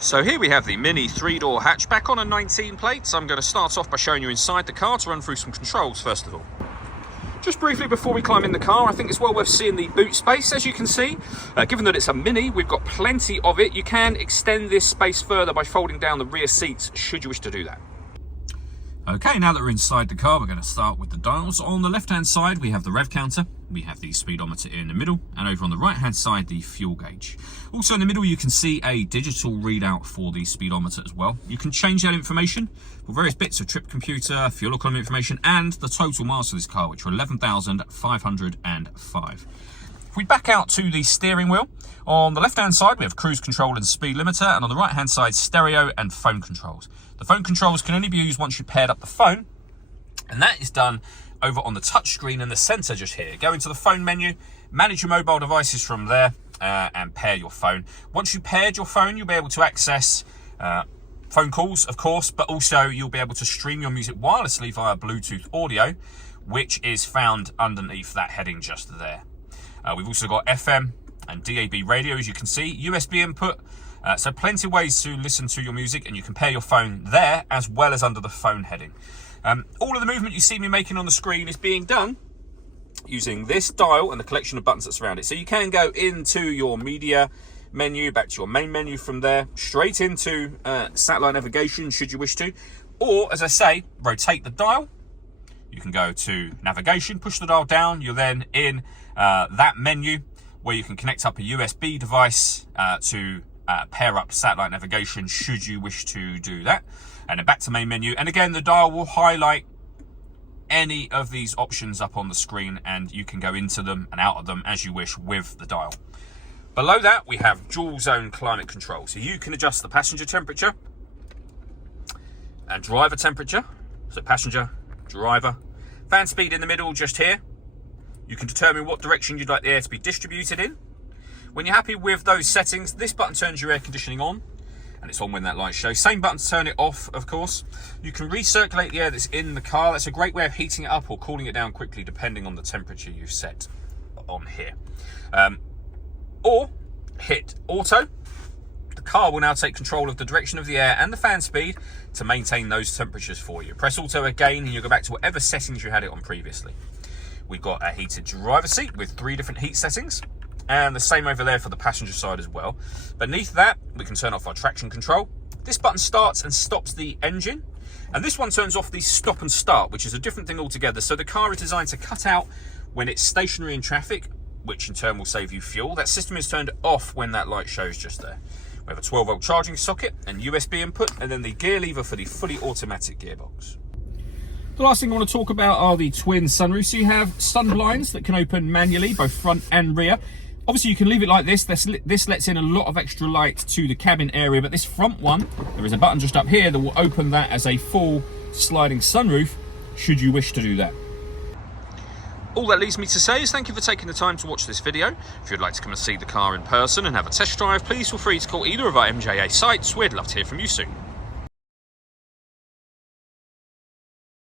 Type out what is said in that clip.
So here we have the Mini 3-door hatchback on a 19 plate. So I'm going to start off by showing you inside the car to run through some controls first of all. Just briefly before we climb in the car, I think it's well worth seeing the boot space. As you can see, given that it's a Mini, we've got plenty of it. You can extend this space further by folding down the rear seats should you wish to do that. Okay, now that we're inside the car, we're going to start with the dials. On the left-hand side, we have the rev counter. We have the speedometer in the middle, and over on the right-hand side, the fuel gauge. Also in the middle, you can see a digital readout for the speedometer as well. You can change that information for various bits of trip computer, fuel economy information, and the total miles for this car, which are 11,505. If we back out to the steering wheel, on the left-hand side, we have cruise control and speed limiter, and on the right-hand side, stereo and phone controls. The phone controls can only be used once you've paired up the phone, and that is done over on the touch screen in the center just here. Go into the phone menu, manage your mobile devices from there, and pair your phone. Once you've paired your phone, you'll be able to access phone calls, of course, but also you'll be able to stream your music wirelessly via Bluetooth audio, which is found underneath that heading just there. We've also got FM and DAB radio, as you can see, USB input, so plenty of ways to listen to your music, and you can pair your phone there as well as under the phone heading. All of the movement you see me making on the screen is being done using this dial and the collection of buttons that surround it. So you can go into your media menu, back to your main menu from there, straight into satellite navigation should you wish to, or as I say, rotate the dial. You can go to navigation, push the dial down, you're then in that menu where you can connect up a USB device to pair up satellite navigation should you wish to do that. And then back to main menu, and again the dial will highlight any of these options up on the screen, and you can go into them and out of them as you wish with the dial. Below that we have dual zone climate control, so you can adjust the passenger temperature and driver temperature. So passenger, driver, fan speed in the middle just here. You can determine what direction you'd like the air to be distributed in. When you're happy with those settings, this button turns your air conditioning on, and it's on when that light shows. Same button to turn it off, of course. You can recirculate the air that's in the car. That's a great way of heating it up or cooling it down quickly, depending on the temperature you've set on here. Or hit auto. The car will now take control of the direction of the air and the fan speed to maintain those temperatures for you. Press auto again, and you'll go back to whatever settings you had it on previously. We've got a heated driver's seat with 3 different heat settings, and the same over there for the passenger side as well. Beneath that, we can turn off our traction control. This button starts and stops the engine, and this one turns off the stop and start, which is a different thing altogether. So the car is designed to cut out when it's stationary in traffic, which in turn will save you fuel. That system is turned off when that light shows just there. We have a 12-volt charging socket and USB input, and then the gear lever for the fully automatic gearbox. The last thing I want to talk about are the twin sunroofs. So you have sun blinds that can open manually, both front and rear. Obviously you can leave it like this. This lets in a lot of extra light to the cabin area, but this front one, there is a button just up here that will open that as a full sliding sunroof, should you wish to do that. All that leaves me to say is thank you for taking the time to watch this video. If you'd like to come and see the car in person and have a test drive, please feel free to call either of our MJA sites. We'd love to hear from you soon.